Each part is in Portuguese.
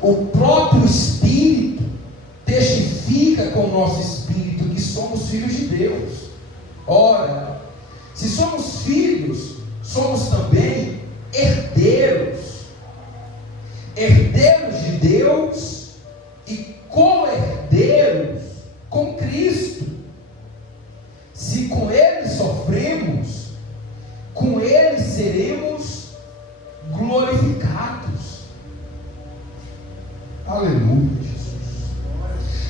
O próprio Espírito testifica com o nosso espírito que somos filhos de Deus. Ora, se somos filhos, somos também herdeiros, herdeiros de Deus e co-herdeiros com Cristo. Se com Ele sofremos, com Ele seremos glorificados. Aleluia, Jesus.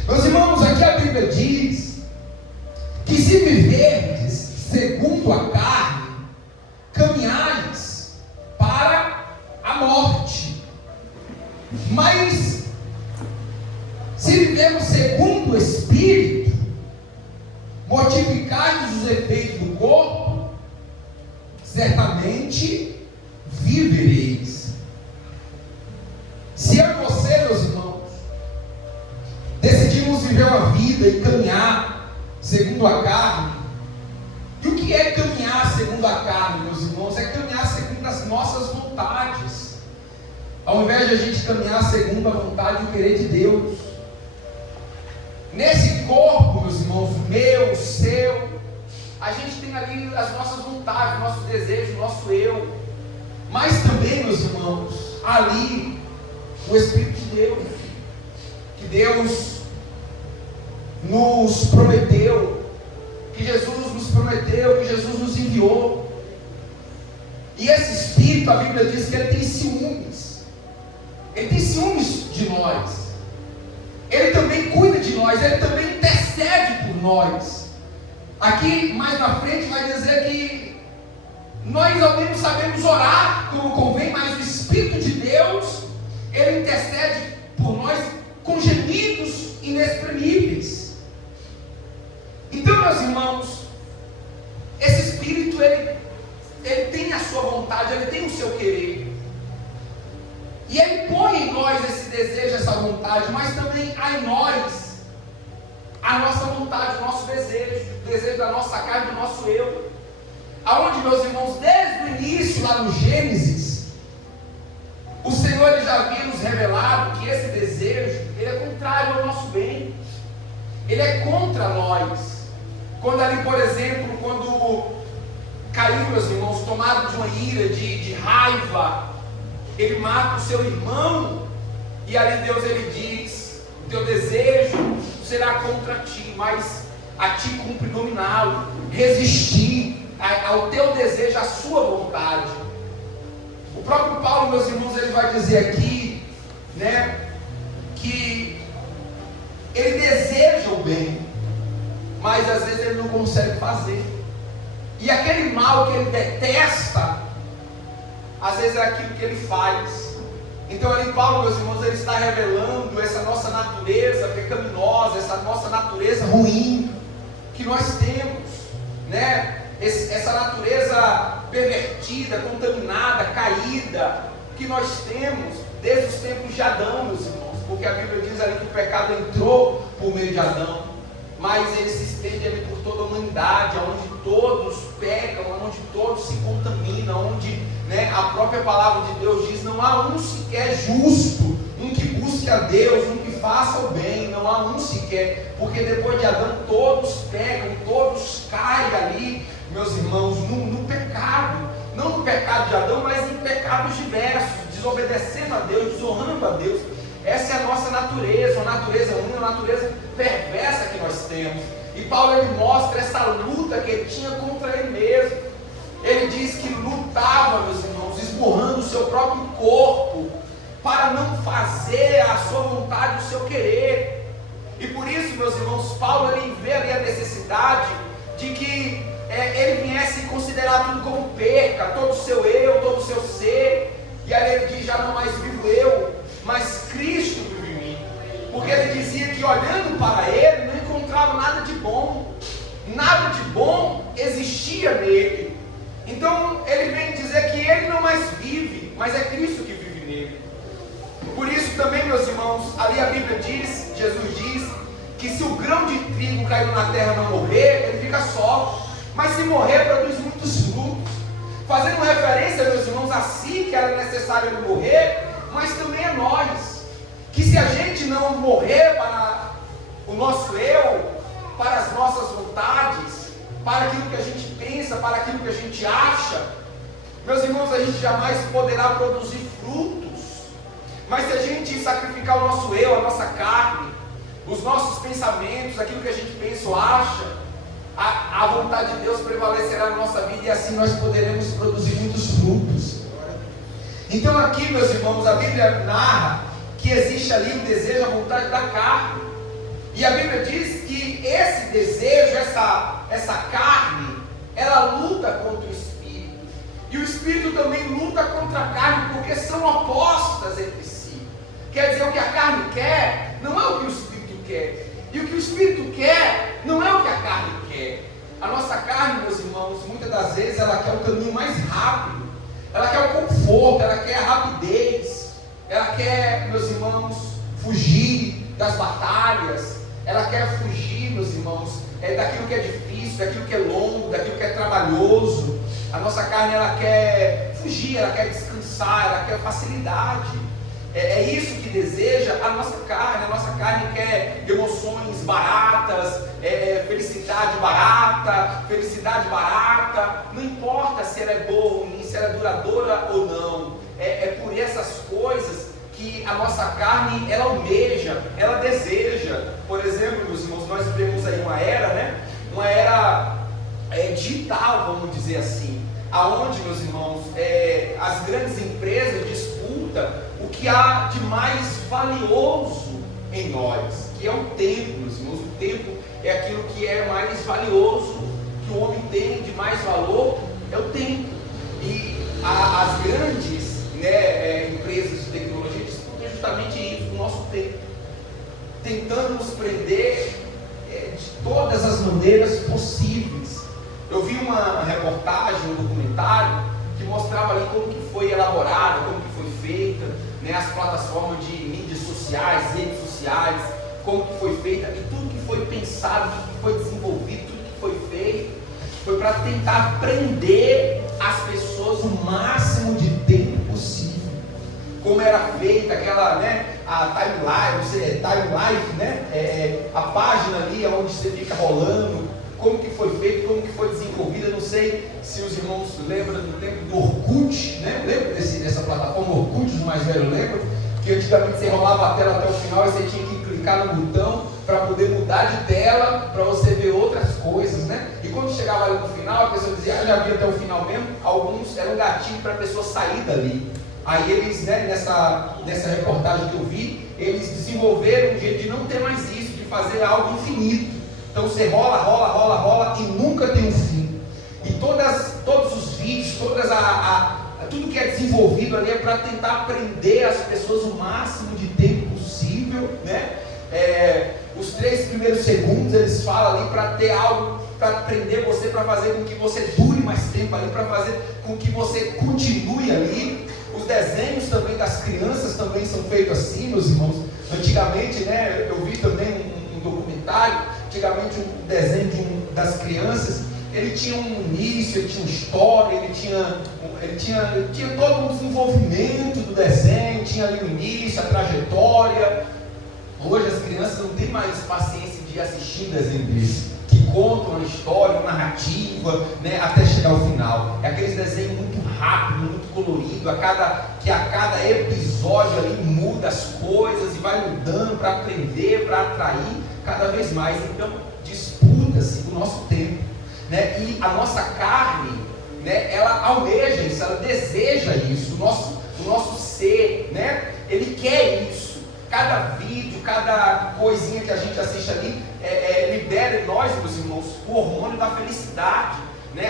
Meus irmãos, aqui a Bíblia diz que se viverdes segundo a carne, caminhais para a morte. Mas se vivermos segundo o Espírito, mortificados os efeitos do corpo, certamente vivereis. Se eu e você, meus irmãos, decidimos viver uma vida e caminhar segundo a carne, e o que é caminhar segundo a carne, meus irmãos? É caminhar segundo as nossas vontades, ao invés de a gente caminhar segundo a vontade e o querer de Deus. Nesse corpo, meus irmãos, meu, seu, a gente tem ali as nossas vontades, nossos desejos, nosso eu, mas também, meus irmãos, ali o Espírito de Deus, que Deus nos prometeu, que Jesus nos prometeu, que Jesus nos enviou. E esse Espírito, a Bíblia diz que ele tem ciúmes. Ele tem ciúmes de nós. Ele também cuida de nós, ele também intercede por nós. Aqui mais na frente vai dizer que nós ao menos sabemos orar como convém, mas o Espírito de Deus, ele intercede por nós com gemidos inexprimíveis. Então, meus irmãos, esse Espírito, ele tem a sua vontade, ele tem o seu querer. E ele põe em nós esse desejo, essa vontade, mas também há em nós a nossa vontade, o nosso desejo, o desejo da nossa carne, do nosso eu. Aonde, meus irmãos, desde o início, lá no Gênesis, o Senhor ele já havia nos revelado que esse desejo, ele é contrário ao nosso bem. Ele é contra nós. Quando ali, por exemplo, quando Caim, meus irmãos, tomado de uma ira, de raiva, ele mata o seu irmão, e ali Deus ele diz: o teu desejo será contra ti, mas a ti cumpre dominá-lo, resistir ao teu desejo, à sua vontade. O próprio Paulo, meus irmãos, ele vai dizer aqui, né, que ele deseja o bem, mas às vezes ele não consegue fazer, e aquele mal que ele detesta, às vezes é aquilo que ele faz. Então ali Paulo, meus irmãos, ele está revelando essa nossa natureza pecaminosa, essa nossa natureza ruim que nós temos, né? Essa natureza pervertida, contaminada, caída, que nós temos desde os tempos de Adão, meus irmãos, porque a Bíblia diz ali que o pecado entrou por meio de Adão, mas ele se estende ali por toda a humanidade, onde todos pecam, onde todos se contaminam, onde, né, a própria palavra de Deus diz: não há um sequer justo, um que busque a Deus, um que faça o bem, não há um sequer, porque depois de Adão todos pecam, todos caem ali, meus irmãos, no pecado, não no pecado de Adão, mas em pecados diversos, desobedecendo a Deus, desonrando a Deus. Essa é a nossa natureza, uma natureza ruim, uma natureza perversa que nós temos. E Paulo ele mostra essa luta que ele tinha contra ele mesmo. Ele diz que lutava, meus irmãos, esmurrando o seu próprio corpo, para não fazer a sua vontade, o seu querer. E por isso, meus irmãos, Paulo ele vê ali a necessidade de que ele viesse considerar tudo como perca, todo o seu eu, todo o seu ser. E aí ele diz: já não mais vivo eu, mas Cristo vive em mim. Porque ele dizia que olhando para ele não encontrava nada de bom existia nele. Então ele vem dizer que ele não mais vive, mas é Cristo que vive nele. Por isso também, meus irmãos, ali a Bíblia diz, Jesus diz, que se o grão de trigo cair na terra e não morrer, ele fica só, mas se morrer produz muitos frutos, fazendo referência, meus irmãos, a si que era necessário ele morrer, mas também a nós. não morrer para o nosso eu, para as nossas vontades, para aquilo que a gente pensa, para aquilo que a gente acha, meus irmãos, a gente jamais poderá produzir frutos. Mas se a gente sacrificar o nosso eu, a nossa carne, os nossos pensamentos, aquilo que a gente pensa ou acha, a vontade de Deus prevalecerá na nossa vida, e assim nós poderemos produzir muitos frutos. Então aqui, meus irmãos, a Bíblia narra que existe ali o desejo, a vontade da carne, e a Bíblia diz que esse desejo, essa carne, ela luta contra o Espírito, e o Espírito também luta contra a carne, porque são opostas entre si. Quer dizer, o que a carne quer não é o que o Espírito quer, e o que o Espírito quer não é o que a carne quer. A nossa carne, meus irmãos, muitas das vezes ela quer o caminho mais rápido, ela quer o conforto, ela quer a rapidez, ela quer, meus irmãos, fugir das batalhas, ela quer fugir, meus irmãos, daquilo que é difícil, daquilo que é longo, daquilo que é trabalhoso. A nossa carne, ela quer fugir, ela quer descansar, ela quer facilidade. É isso que deseja a nossa carne. A nossa carne quer emoções baratas, felicidade barata, não importa se ela é boa ou ruim, se ela é duradoura ou não, é por essas coisas que a nossa carne, ela almeja, ela deseja. Por exemplo, meus irmãos, nós vivemos aí uma era, uma era digital, vamos dizer assim, aonde, meus irmãos, as grandes empresas disputam o que há de mais valioso em nós, que é o tempo, meus irmãos. O tempo é aquilo que é mais valioso, que o homem tem de mais valor, é o tempo. E as grandes empresas de tecnologia disputam justamente isso, o nosso tempo, tentando nos prender de todas as maneiras possíveis. Eu vi uma reportagem, um documentário, que mostrava ali como que foi elaborada, como que foi feita, as plataformas de mídias sociais, redes sociais, como que foi feita, e tudo que foi pensado, tudo que foi desenvolvido, tudo que foi feito, foi para tentar prender as pessoas o máximo de tempo possível. Como era feita aquela, a timeline, a página ali onde você fica rolando, como que foi feito, como que foi desenvolvida. Não sei se os irmãos lembram do tempo do Orkut, lembra dessa plataforma Orkut, os mais velhos lembram? Que antigamente você rolava a tela até o final e você tinha que clicar no botão para poder mudar de tela, para você ver outras coisas, E quando chegava ali no final, a pessoa dizia, já vi até o final mesmo. Alguns eram gatilho para a pessoa sair dali. Aí eles, nessa reportagem que eu vi, eles desenvolveram um jeito de não ter mais isso, de fazer algo infinito. Então você rola e nunca tem um fim. E todos os vídeos, tudo que é desenvolvido ali é para tentar prender as pessoas o máximo de tempo possível, Os 3 primeiros segundos eles falam ali para ter algo, para prender você, para fazer com que você dure mais tempo ali, para fazer com que você continue ali. Os desenhos também das crianças também são feitos assim, meus irmãos. Antigamente, eu vi também um documentário. Antigamente o desenho das crianças, ele tinha um início, ele tinha uma história, ele tinha todo um desenvolvimento do desenho, tinha ali o início, a trajetória. Hoje as crianças não têm mais paciência de assistir um desenho desse, que conta uma história, uma narrativa, até chegar ao final. É aquele desenho muito rápido, muito colorido, que a cada episódio ali muda as coisas e vai mudando para aprender, para atrair cada vez mais. Então disputa-se o nosso tempo, e a nossa carne, ela almeja isso, ela deseja isso, o nosso ser, ele quer isso. Cada vídeo, cada coisinha que a gente assiste ali libera em nós, meus irmãos, o hormônio da felicidade,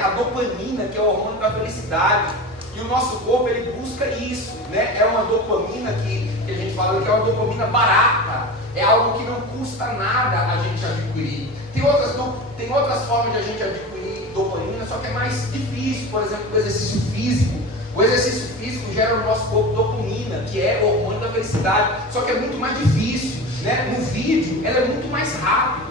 a dopamina, que é o hormônio da felicidade. E o nosso corpo, ele busca isso, é uma dopamina que a gente fala que é uma dopamina barata, é algo que não custa nada a gente adquirir. Tem outras formas de a gente adquirir dopamina, só que é mais difícil. Por exemplo, o exercício físico. O exercício físico gera no nosso corpo dopamina, que é o hormônio da felicidade, só que é muito mais difícil, No vídeo, ela é muito mais rápido.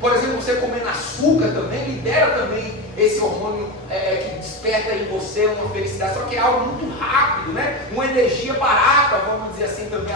Por exemplo, você comendo açúcar também libera também esse hormônio que desperta em você uma felicidade, só que é algo muito rápido, né? Uma energia barata, vamos dizer assim também.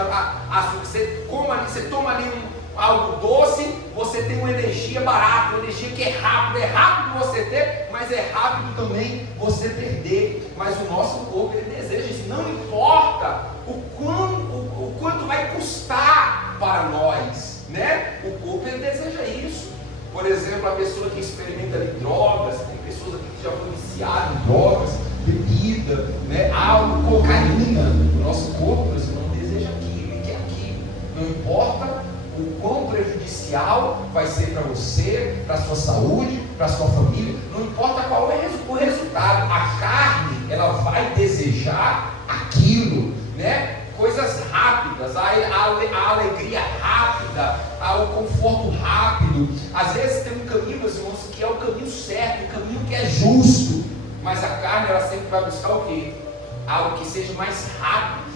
Você toma ali algo doce, você tem uma energia barata, uma energia que é rápido você ter, mas é rápido também você perder. Mas o nosso corpo, ele deseja isso, não importa o quanto vai custar para nós, né? O corpo, ele deseja isso. Por exemplo, a pessoa que experimenta ali drogas, tem pessoas aqui que já foram viciadas em drogas, bebida, né? Álcool, cocaína. O nosso corpo, por exemplo, não deseja aquilo, ele quer aquilo. Não importa o quão prejudicial vai ser para você, para a sua saúde, para a sua família, não importa qual é o resultado, a carne, ela vai desejar aquilo, né? Coisas rápidas, a alegria rápida, o conforto rápido. Às vezes tem um caminho, meus irmãos, que é o caminho certo, o caminho que é justo, mas a carne, ela sempre vai buscar o quê? Algo que seja mais rápido,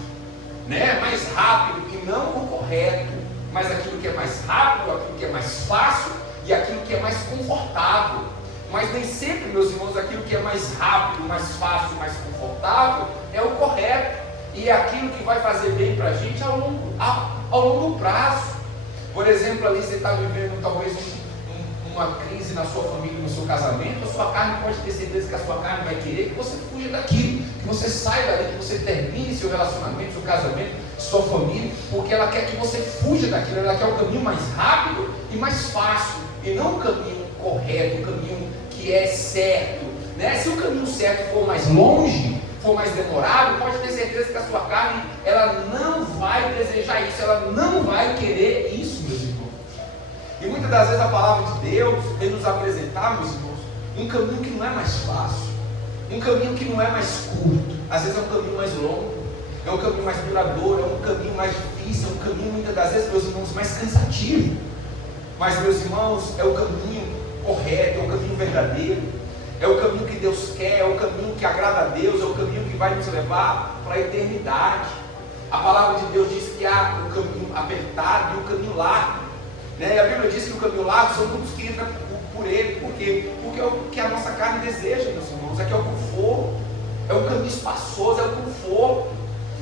né? Mais rápido e não o correto, mas aquilo que é mais rápido, aquilo que é mais fácil e aquilo que é mais confortável. Mas nem sempre, meus irmãos, aquilo que é mais rápido, mais fácil, mais confortável é o correto. E é aquilo que vai fazer bem para a gente ao longo prazo. Por exemplo, ali você está vivendo talvez uma crise na sua família, no seu casamento, a sua carne pode ter certeza que a sua carne vai querer que você fuja daquilo, que você saia dali, que você termine seu relacionamento, seu casamento, sua família, porque ela quer que você fuja daquilo, ela quer o caminho mais rápido e mais fácil, e não o caminho correto, o caminho que é certo, né? Se o caminho certo for mais longe, for mais demorado, pode ter certeza que a sua carne, ela não vai desejar isso, ela não vai querer isso, meus irmãos. E muitas das vezes a palavra de Deus vem nos apresentar, meus irmãos, um caminho que não é mais fácil, um caminho que não é mais curto, às vezes é um caminho mais longo, é um caminho mais duradouro, é um caminho mais difícil, é um caminho muitas das vezes, meus irmãos, mais cansativo. Mas, meus irmãos, é o caminho correto, é o caminho verdadeiro. É o caminho que Deus quer, é o caminho que agrada a Deus, é o caminho que vai nos levar para a eternidade. A palavra de Deus diz que há um caminho apertado e um caminho largo, né? E a Bíblia diz que o caminho largo são muitos que entram por ele. Por quê? Porque é o que a nossa carne deseja, meus irmãos, é que é o conforto, é um caminho espaçoso, é o conforto.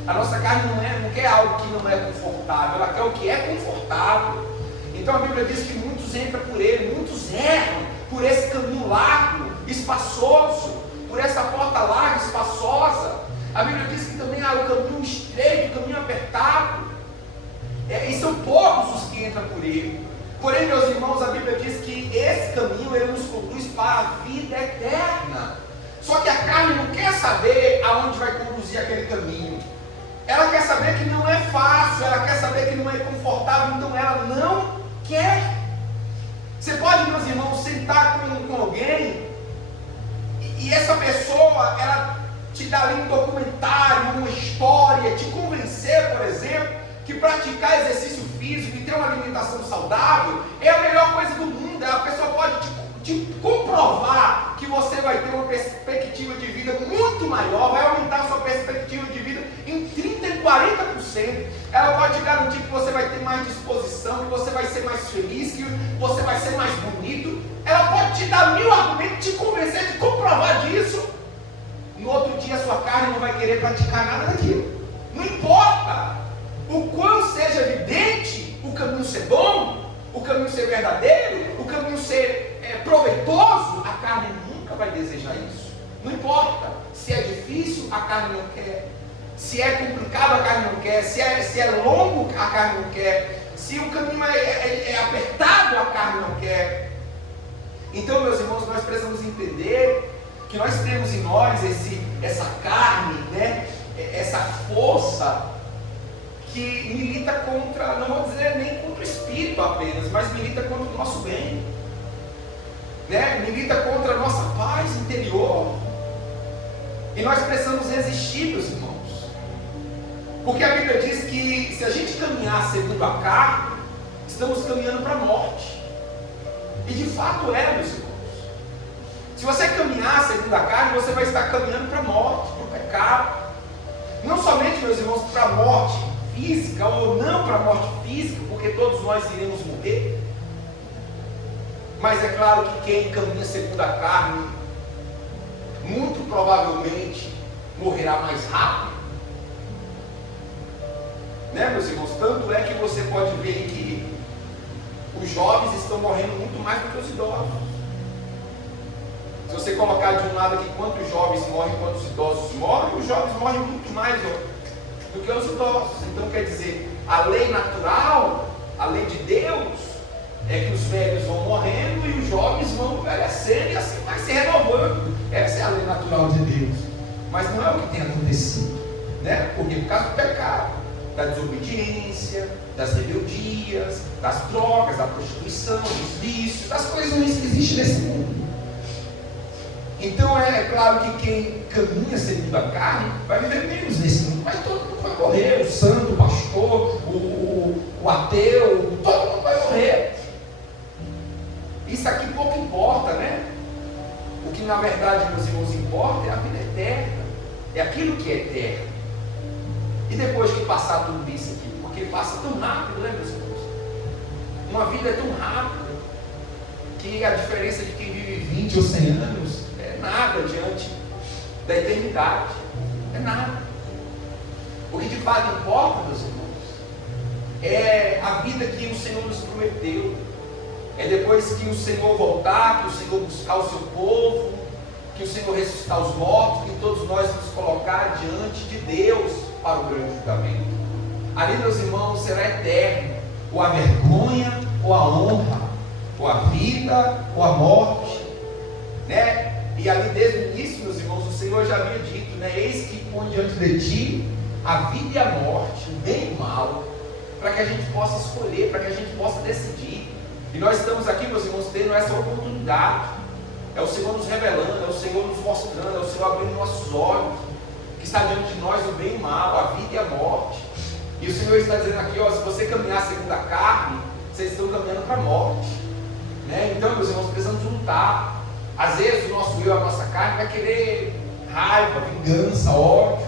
A nossa carne não quer algo que não é confortável, ela quer o que é confortável. Então a Bíblia diz que muitos entram por ele, muitos erram por esse caminho largo, espaçoso, por essa porta larga, espaçosa. A Bíblia diz que também há o caminho estreito, o caminho apertado, e são poucos os que entram por ele. Porém, meus irmãos, a Bíblia diz que esse caminho, ele nos conduz para a vida eterna. Só que a carne não quer saber aonde vai conduzir aquele caminho. Ela quer saber que não é fácil, ela quer saber que não é confortável, então ela não quer. Você pode, meus irmãos, sentar com alguém e essa pessoa, ela te dá ali um documentário, uma história, te convencer, por exemplo, que praticar exercício físico e ter uma alimentação saudável é a melhor coisa do mundo. A pessoa pode te comprovar que você vai ter uma perspectiva de vida muito maior, vai aumentar a sua perspectiva de vida em 30% e 40%. Ela pode te garantir que você vai ter mais disposição, que você vai ser mais feliz, que você vai ser mais bonito. Ela pode te dar 1000 argumentos, te convencer, te comprovar disso. No outro dia a sua carne não vai querer praticar nada daquilo. Não importa o quão seja evidente o caminho ser bom, o caminho ser verdadeiro, o caminho ser proveitoso, a carne nunca vai desejar isso. Não importa se é difícil, a carne não quer. Se é complicado, a carne não quer. Se é longo, a carne não quer. Se o caminho é apertado, a carne não quer. Então, meus irmãos, nós precisamos entender que nós temos em nós essa carne, né? Essa força que milita contra, não vou dizer nem contra o espírito apenas, mas milita contra o nosso bem, né? Milita contra a nossa paz interior. E nós precisamos resistir, meus irmãos, porque a Bíblia diz que se a gente caminhar segundo a carne, estamos caminhando para a morte. E de fato meus irmãos. Se você caminhar segundo a carne, você vai estar caminhando para a morte, para o pecado. Não somente, meus irmãos, para a morte física, ou não para a morte física, porque todos nós iremos morrer. Mas é claro que quem caminha segundo a carne, muito provavelmente morrerá mais rápido. Né, meus irmãos? Tanto é que você pode ver que os jovens estão morrendo muito mais do que os idosos. Se você colocar de um lado aqui quantos jovens morrem, quantos idosos morrem, os jovens morrem muito mais do que os idosos. Então quer dizer, a lei natural, a lei de Deus, é que os velhos vão morrendo e os jovens vão envelhecendo e assim vai se renovando. Essa é a lei natural de Deus. Mas não é o que tem acontecido, né? Porque por causa do pecado, da desobediência, das rebeldias, das drogas, da prostituição, dos vícios, das coisas ruins que existem nesse mundo. Então é claro que quem caminha segundo a carne vai viver menos nesse mundo, mas todo mundo vai morrer. O santo, o pastor, o ateu, todo mundo vai morrer. Isso aqui pouco importa, né? O que na verdade, meus irmãos, importa é a vida eterna, é aquilo que é eterno. E depois que passar tudo isso aqui, porque passa tão rápido, né, meus irmãos? Uma vida é tão rápida que a diferença de quem vive 20 ou 100 anos é nada diante da eternidade, é nada. O que de fato importa, meus irmãos, é a vida que o Senhor nos prometeu. É depois que o Senhor voltar, que o Senhor buscar o seu povo, que o Senhor ressuscitar os mortos, que todos nós nos colocar diante de Deus para o grande julgamento. Ali, meus irmãos, será eterno, ou a vergonha, ou a honra, ou a vida, ou a morte, né? E ali desde o início, meus irmãos, o Senhor já havia dito, né? Eis que põe diante de ti a vida e a morte, o bem e o mal, para que a gente possa escolher, para que a gente possa decidir. E nós estamos aqui, meus irmãos, tendo essa oportunidade. É o Senhor nos revelando, é o Senhor nos mostrando, é o Senhor abrindo nossos olhos, que está diante de nós o bem e o mal, a vida e a morte. E o Senhor está dizendo aqui, ó, se você caminhar segundo a carne, vocês estão caminhando para a morte, né? Então, meus irmãos, precisamos lutar. Às vezes o nosso eu, a nossa carne vai querer raiva, vingança, ódio,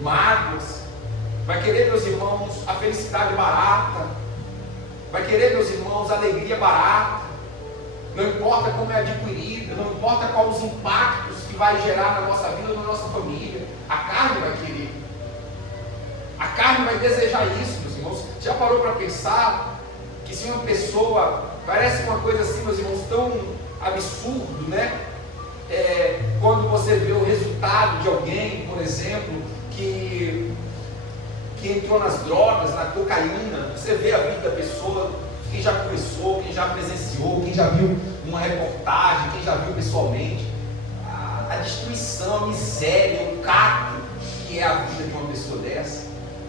mágoas, vai querer, meus irmãos, a felicidade barata, vai querer, meus irmãos, a alegria barata. Não importa como é adquirida, não importa quais os impactos que vai gerar na nossa vida ou na nossa família, a carne vai querer. A carne vai desejar isso, meus irmãos. Já parou para pensar que se uma pessoa, parece uma coisa assim, meus irmãos, tão absurdo, né? Quando você vê o resultado de alguém, por exemplo, que entrou nas drogas, na cocaína, você vê a vida da pessoa, quem já conversou, quem já presenciou, quem já viu uma reportagem, quem já viu pessoalmente, a destruição, a miséria, o caco que é a vida de uma pessoa dessa,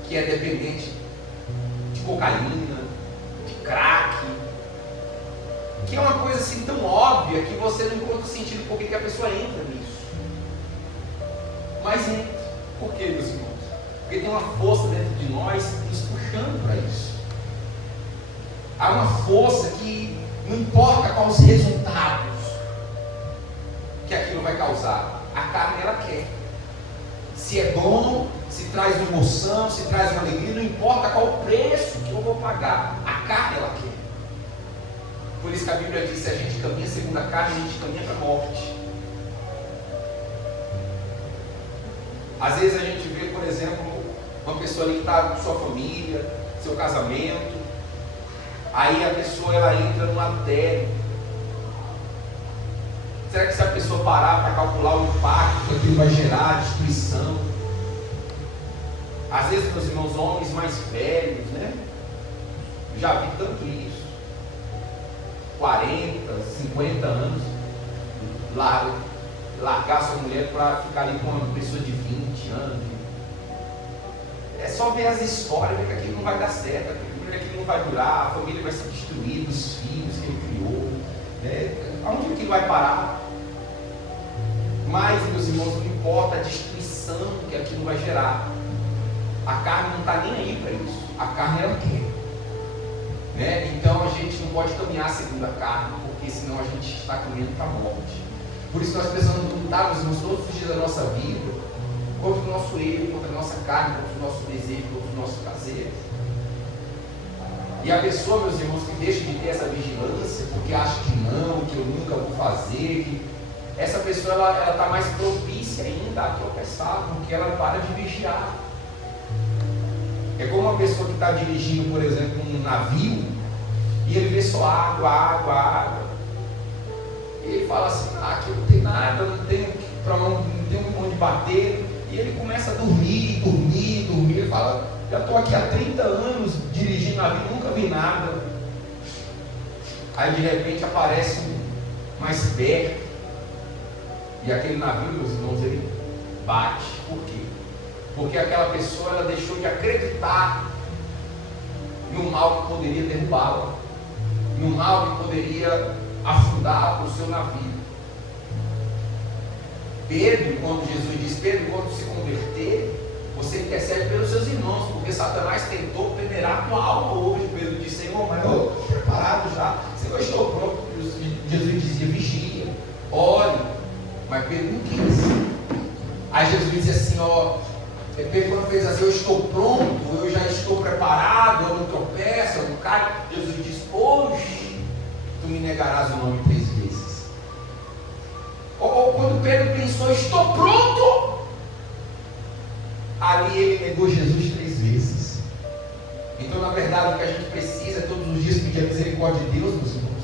que é dependente de cocaína, de crack, que é uma coisa assim tão óbvia que você não encontra sentido por que a pessoa entra nisso. Mas entra. Por quê, meus irmãos? Porque tem uma força dentro de nós nos puxando para isso. Há uma força que não importa quais os resultados que aquilo vai causar, a carne ela quer. Se é bom, se traz uma emoção, se traz uma alegria, não importa qual o preço que eu vou pagar, a carne ela quer. Por isso que a Bíblia diz, se a gente caminha segundo a carne, a gente caminha para a morte. Às vezes a gente vê, por exemplo, uma pessoa ali que está com sua família, seu casamento, aí a pessoa ela entra no adultério. Será que se a pessoa parar para calcular o impacto que aquilo vai gerar, a destruição? Às vezes, meus irmãos, homens mais velhos, né? Já vi tanto isso. 40, 50 anos, largar sua mulher para ficar ali com uma pessoa de 20 anos. É só ver as histórias, ver que aquilo não vai dar certo, que aquilo não vai durar, a família vai se destruir, os filhos que ele criou, né? Aonde que vai parar? Mas, meus irmãos, não importa a destruição que aquilo vai gerar, a carne não está nem aí para isso, a carne ela quer, né? Então a gente não pode caminhar segundo a carne, porque senão a gente está caminhando para a morte. Por isso nós precisamos lutar, meus irmãos, todos os dias da nossa vida, contra o nosso eu, contra a nossa carne, contra o nosso desejo, contra o nosso prazer. E a pessoa, meus irmãos, que deixa de ter essa vigilância, porque acha que não, que eu nunca vou fazer, essa pessoa ela está mais propícia ainda a tropeçar, porque ela para de vigiar. É como uma pessoa que está dirigindo, por exemplo, um navio, e ele vê só água, água, água. E ele fala assim, aqui não tem nada, não tem onde bater. E ele começa a dormir. Ele fala, já estou aqui há 30 anos dirigindo navio, nunca vi nada. Aí de repente aparece um iceberg, e aquele navio, meus irmãos, ele bate. Por quê? Porque aquela pessoa ela deixou de acreditar no mal que poderia derrubá-la, no mal que poderia afundar o seu navio. Pedro, quando Jesus diz, Pedro, quando se converter, você intercede pelos seus irmãos, porque Satanás tentou peneirar a tua alma hoje. Pedro disse, Senhor, mas eu estou preparado já, Senhor, eu estou pronto. Jesus dizia, vigia, ore, mas Pedro não quis. Aí Jesus disse assim, Pedro quando fez assim, eu estou pronto, eu já estou preparado, eu não tropeço, eu não caio. Jesus disse, hoje tu me negarás o nome 3 vezes. Ou quando Pedro pensou, estou pronto, ali ele negou Jesus 3 vezes. Então na verdade o que a gente precisa é todos os dias pedir a misericórdia de Deus, meus irmãos.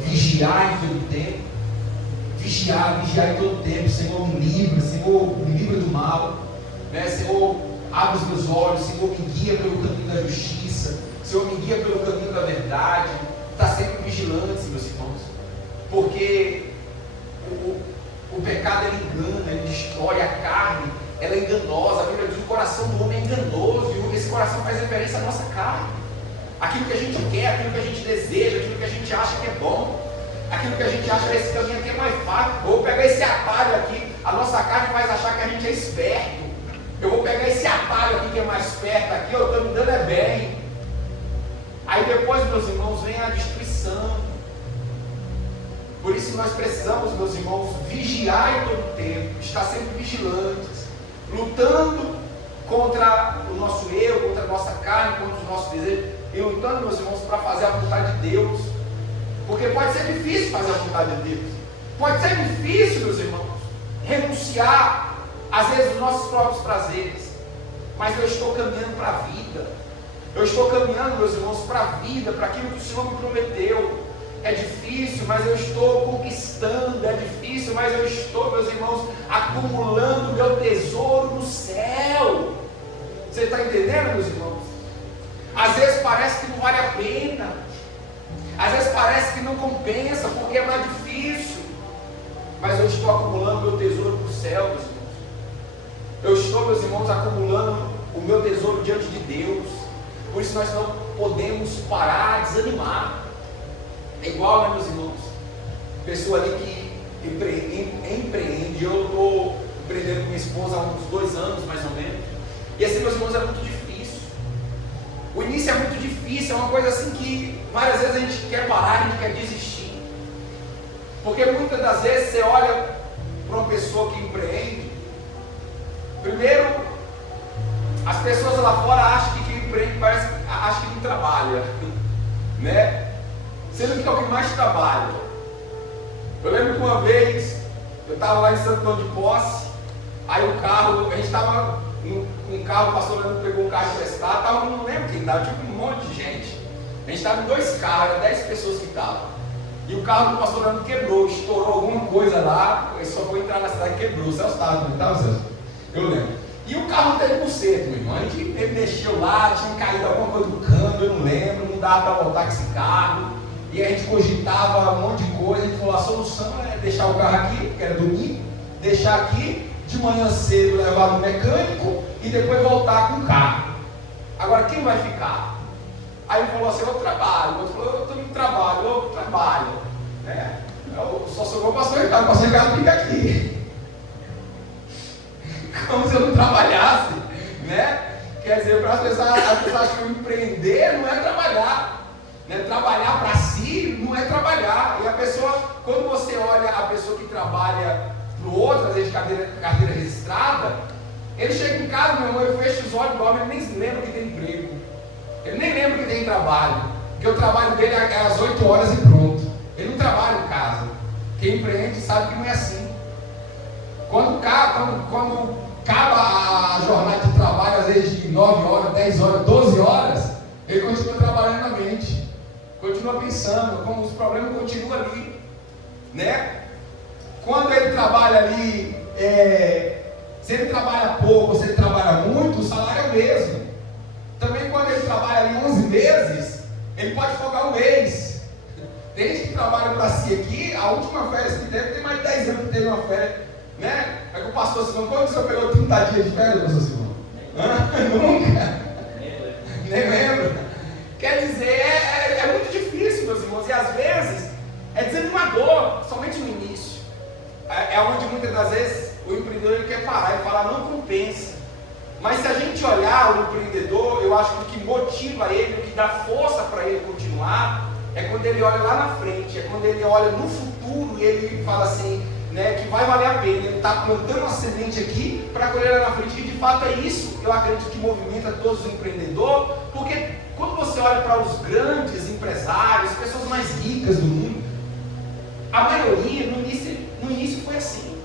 Vigiar em todo o tempo. Vigiar em todo o tempo. Senhor, me livra do mal, né? Senhor, abre os meus olhos. Senhor, me guia pelo caminho da justiça. Senhor, me guia pelo caminho da verdade. Está sempre vigilante, meus irmãos, porque o pecado ele engana, ele destrói. A carne, ela é enganosa. A Bíblia diz que o coração do homem é enganoso, e esse coração faz referência à nossa carne, aquilo que a gente quer, aquilo que a gente deseja, aquilo que a gente acha que é bom, aquilo que a gente acha que esse caminho aqui é mais fácil. Eu vou pegar esse atalho aqui, a nossa carne faz achar que a gente é esperto. Eu vou pegar esse atalho aqui que é mais perto, aqui eu estou me dando é bem. Aí depois, meus irmãos, vem a destruição. Por isso nós precisamos, meus irmãos, vigiar em todo o tempo, estar sempre vigilantes, lutando contra o nosso eu, contra a nossa carne, contra os nossos desejos, e lutando, meus irmãos, para fazer a vontade de Deus. Porque pode ser difícil fazer a vontade de Deus. Pode ser difícil, meus irmãos, renunciar, às vezes, os nossos próprios prazeres. Mas eu estou caminhando para a vida. Eu estou caminhando, meus irmãos, para a vida, para aquilo que o Senhor me prometeu. É difícil, mas eu estou conquistando. É difícil, mas eu estou, meus irmãos, acumulando meu tesouro no céu. Você está entendendo, meus irmãos? Às vezes parece que não vale a pena. Às vezes parece que não compensa, porque é mais difícil. Mas eu estou acumulando meu tesouro para o céu, meus irmãos. Eu estou, meus irmãos, acumulando o meu tesouro diante de Deus. Por isso nós não podemos parar, desanimar. É igual, né, meus irmãos? Pessoa ali que empreende. Eu estou empreendendo com minha esposa há uns 2 anos, mais ou menos. E assim, meus irmãos, é muito difícil. O início é muito difícil, é uma coisa assim que várias vezes a gente quer parar, a gente quer desistir. Porque muitas das vezes você olha para uma pessoa que empreende. Primeiro, as pessoas lá fora acham que quem empreende acha que não trabalha, né? Sendo que é o que mais trabalha. Eu lembro que uma vez eu estava lá em Santo Antônio de Posse, aí o carro, a gente estava com um carro, o pastor Leandro pegou um carro emprestado, não lembro quem estava, tipo um monte de gente. A gente estava em 2 carros, eram 10 pessoas que estavam. E o carro do pastor Leandro quebrou, estourou alguma coisa lá, ele só foi entrar na cidade e quebrou. O Celso estava, não estava, Celso? Eu lembro. E o carro não teve conserto, meu irmão. Ele mexeu lá, tinha caído alguma coisa do câmbio, eu não lembro, não dava para voltar com esse carro. E a gente cogitava um monte de coisa, a gente falou, a solução é deixar o carro aqui, que era domingo, deixar aqui, de manhã cedo levar no mecânico e depois voltar com o carro. Agora quem vai ficar? Aí ele falou assim, eu trabalho. O outro falou, eu também trabalho, eu trabalho. Né? Eu só sobrou o pastor Ricardo fica aqui. Como se eu não trabalhasse, né? Quer dizer, para as pessoas acham que empreender não é trabalhar. Né? Trabalhar para si não é trabalhar. E a pessoa, quando você olha a pessoa que trabalha para o outro, às vezes de carteira registrada, ele chega em casa, meu irmão, eu fecho os olhos, ele nem lembra que tem emprego. Ele nem lembra que tem trabalho. Porque o trabalho dele é às 8 horas e pronto. Ele não trabalha em casa. Quem empreende sabe que não é assim. Quando acaba a jornada de trabalho, às vezes de 9 horas, 10 horas, 12 horas, ele continua trabalhando na mente, continua pensando, como os problemas continuam ali, né? Quando ele trabalha ali, se ele trabalha pouco ou se ele trabalha muito, o salário é o mesmo. Também quando ele trabalha ali 11 meses, ele pode folgar um mês. Tem gente que trabalha para si aqui, a última férias que teve, tem mais de 10 anos que teve uma férias, né? É que o pastor Simão, quando o senhor pegou 30 dias de férias, pastor Simão? Nunca? Nem lembro. Quer dizer, é muito difícil, meus irmãos, e às vezes é desanimador, somente no início. É onde muitas das vezes o empreendedor ele quer parar e falar, não compensa. Mas se a gente olhar o empreendedor, eu acho que o que motiva ele, o que dá força para ele continuar, é quando ele olha lá na frente, é quando ele olha no futuro e ele fala assim, né, que vai valer a pena. Ele está plantando uma semente aqui para colher lá na frente, e de fato é isso, eu acredito que movimenta todos os empreendedores, porque quando você olha para os grandes empresários, pessoas mais ricas do mundo, a maioria no início foi assim.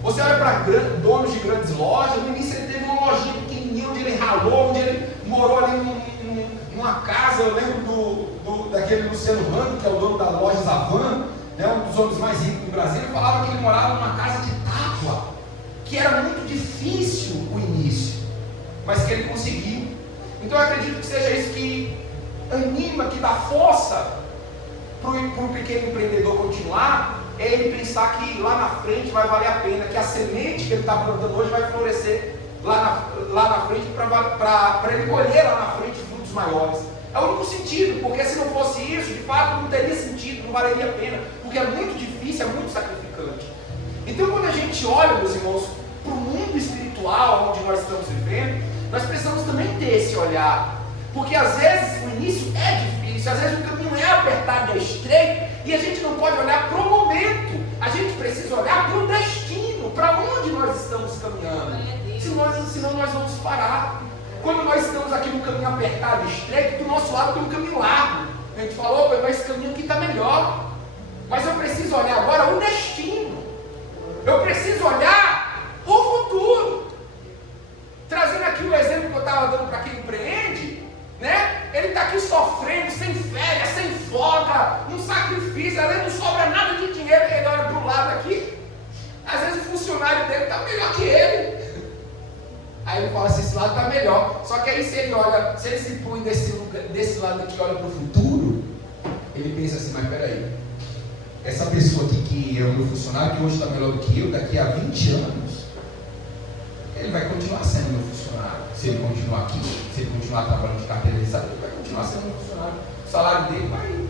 Você olha para donos de grandes lojas, no início ele teve uma lojinha pequenininha onde ele ralou, onde ele morou ali numa casa. Eu lembro daquele Luciano Hang, que é o dono da loja Zavan, né, um dos homens mais ricos do Brasil. Ele falava que ele morava numa casa de tábua, que era muito difícil o início, mas que ele conseguiu. Então eu acredito que seja isso que anima, que dá força para o pequeno empreendedor continuar, é ele pensar que lá na frente vai valer a pena, que a semente que ele está plantando hoje vai florescer lá na frente para ele colher lá na frente frutos maiores. É o único sentido, porque se não fosse isso, de fato não teria sentido, não valeria a pena, porque é muito difícil, é muito sacrificante. Então quando a gente olha, meus irmãos, para o mundo espiritual onde nós estamos vivendo, nós precisamos também ter esse olhar, porque às vezes o início é difícil, às vezes o caminho é apertado, é estreito, e a gente não pode olhar para o momento, a gente precisa olhar para o destino, para onde nós estamos caminhando, senão nós vamos parar. Quando nós estamos aqui no caminho apertado e estreito, do nosso lado tem um caminho largo, a gente falou, mas esse caminho aqui está melhor, mas eu preciso olhar agora o destino, eu preciso olhar o futuro. Trazendo aqui o exemplo que eu estava dando para quem empreende, né? Ele está aqui sofrendo, sem férias, sem folga, um sacrifício, além não sobra nada de dinheiro, ele olha para o lado aqui, às vezes o funcionário dele está melhor que ele. Aí ele fala assim, esse lado está melhor. Só que aí se ele se põe desse lado aqui e olha para o futuro, ele pensa assim, mas peraí, essa pessoa aqui que é o meu funcionário, que hoje está melhor do que eu, daqui a 20 anos, ele vai continuar sendo meu funcionário. Se ele continuar aqui, se ele continuar trabalhando de carteira de saúde, ele vai continuar sendo meu funcionário. O salário dele vai,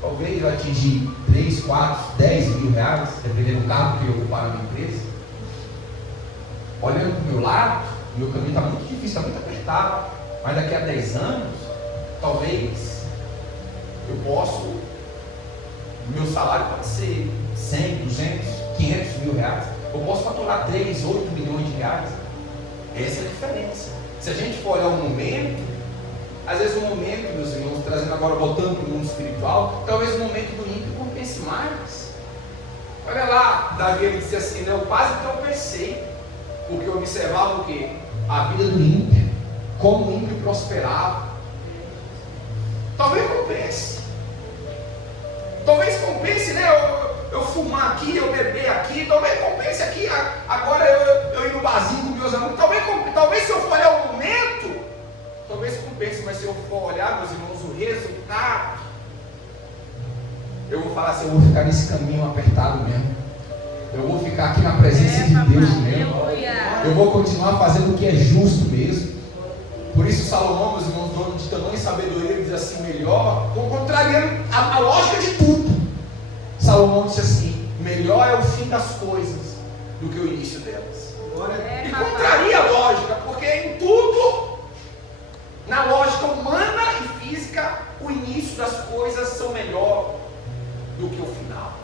talvez, atingir 3, 4, 10 mil reais, dependendo do cargo que eu ocupar na minha empresa. Olhando para o meu lado, meu caminho está muito difícil, está muito apertado, mas daqui a 10 anos, talvez, meu salário pode ser 100, 200, 500 mil reais, eu posso faturar 3, 8 milhões de reais. Essa é a diferença. Se a gente for olhar o momento, às vezes o momento, meus irmãos, trazendo agora, voltando para o mundo espiritual, talvez o momento do ímpio compense mais. Olha lá, Davi, ele disse assim, né, eu quase tropecei, porque eu observava o quê? A vida do ímpio, como o ímpio prosperava. Talvez compense. Talvez compense, né? Eu fumar aqui, eu beber aqui, talvez compense aqui, agora eu ir no barzinho com meus amigos, talvez se eu for olhar o momento, talvez compense, mas se eu for olhar, meus irmãos, o resultado, eu vou falar assim, eu vou ficar nesse caminho apertado mesmo, eu vou ficar aqui na presença de Deus mesmo, eu vou continuar fazendo o que é justo mesmo. Por isso Salomão, meus irmãos, dono de tamanha sabedoria, ele diz assim, melhor, contrariando a lógica de tudo, Salomão disse assim, melhor é o fim das coisas do que o início delas. E contraria a lógica, porque em tudo, na lógica humana e física, o início das coisas são melhor do que o final.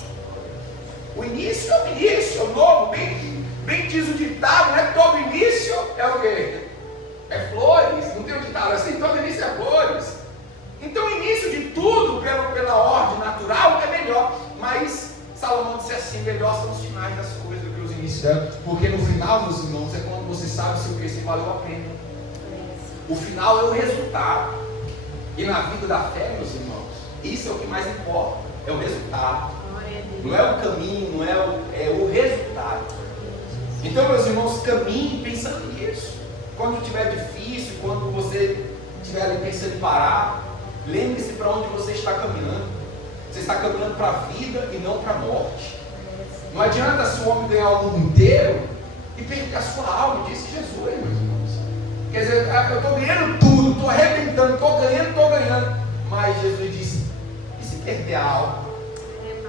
O início é o início, é o novo, bem diz o ditado, né? Todo início é o quê? É flores, não tem um ditado assim, todo início é flores. Então o início de tudo, pela ordem natural, é melhor. Mas Salomão disse benefício dela, porque no final, meus irmãos, é quando você sabe se o que se valeu a pena. O final é o resultado. E na vida da fé, meus irmãos, isso é o que mais importa, é o resultado. Não é o caminho, não é o resultado. Então, meus irmãos, caminhe pensando nisso. Quando estiver difícil, quando você estiver ali pensando em parar, lembre-se para onde você está caminhando. Você está caminhando para a vida e não para a morte. Não adianta se o homem ganhar o mundo inteiro e perder a sua alma, disse Jesus, meus irmãos. Quer dizer, eu estou ganhando tudo, estou arrebentando, estou ganhando. Mas Jesus disse, e se perder a alma?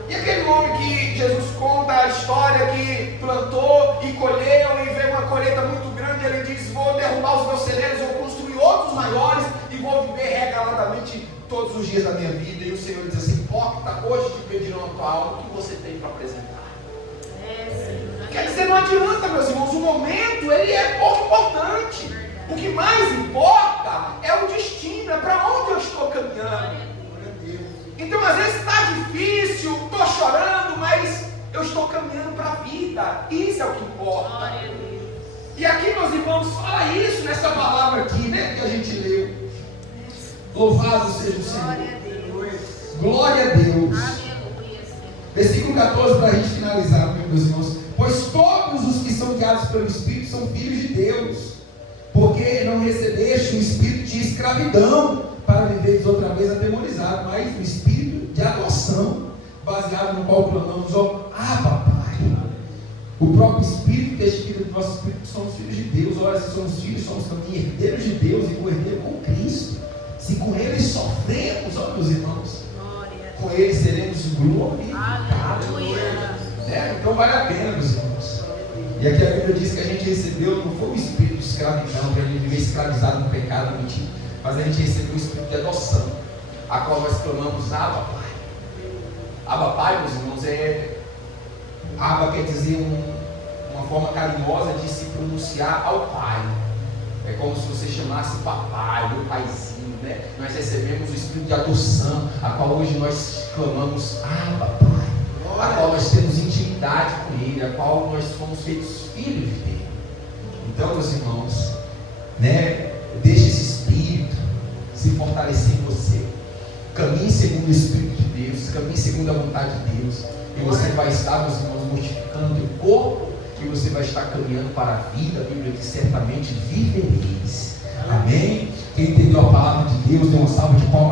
E aquele homem que Jesus conta a história que plantou e colheu e veio uma colheita muito grande, ele diz, vou derrubar os meus celeiros, vou construir outros maiores e vou viver regaladamente todos os dias da minha vida. E o Senhor diz assim, hipócrita, hoje te pediram a tua alma, o que você tem para apresentar? Quer dizer, não adianta, meus irmãos, o momento ele é pouco importante. O que mais importa é o destino, é para onde eu estou caminhando. Então, às vezes está difícil, estou chorando, mas eu estou caminhando para a vida. Isso é o que importa. E aqui, meus irmãos, fala isso nessa palavra aqui, né, que a gente leu. Louvado seja o Senhor. Glória a Deus. Versículo 14, para a gente finalizar, meus irmãos. Pois todos os que são guiados pelo Espírito são filhos de Deus, porque não recebeste o espírito de escravidão para viveres outra vez atemorizado, mas o espírito de adoção, baseado no qual clamamos, ó, Papai. O próprio Espírito testifica do nosso Espírito que somos filhos de Deus. Ora, se somos filhos, somos também herdeiros de Deus e co-herdeiros com Cristo. Se com Ele sofremos, ó meus irmãos, com Ele seremos glorificados. Então vale a pena, meus irmãos. E aqui a Bíblia diz que a gente recebeu, não foi o espírito de escravidão, para a gente viver escravizado no pecado, no mentira, mas a gente recebeu o espírito de adoção, a qual nós clamamos, Abba Pai. Abba Pai, meus irmãos, Abba quer dizer uma forma carinhosa de se pronunciar ao Pai. É como se você chamasse papai, meu paizinho, né? Nós recebemos o espírito de adoção, a qual hoje nós clamamos, Abba Pai. A qual nós temos intimidade com Ele, a qual nós fomos feitos filhos dele. Então, meus irmãos, né, deixe esse Espírito se fortalecer em você. Caminhe segundo o Espírito de Deus, caminhe segundo a vontade de Deus, e você vai estar, meus irmãos, mortificando o teu corpo, e você vai estar caminhando para a vida. A Bíblia diz, certamente vivereis. Amém? Quem entendeu a palavra de Deus, dê uma salva de palmas.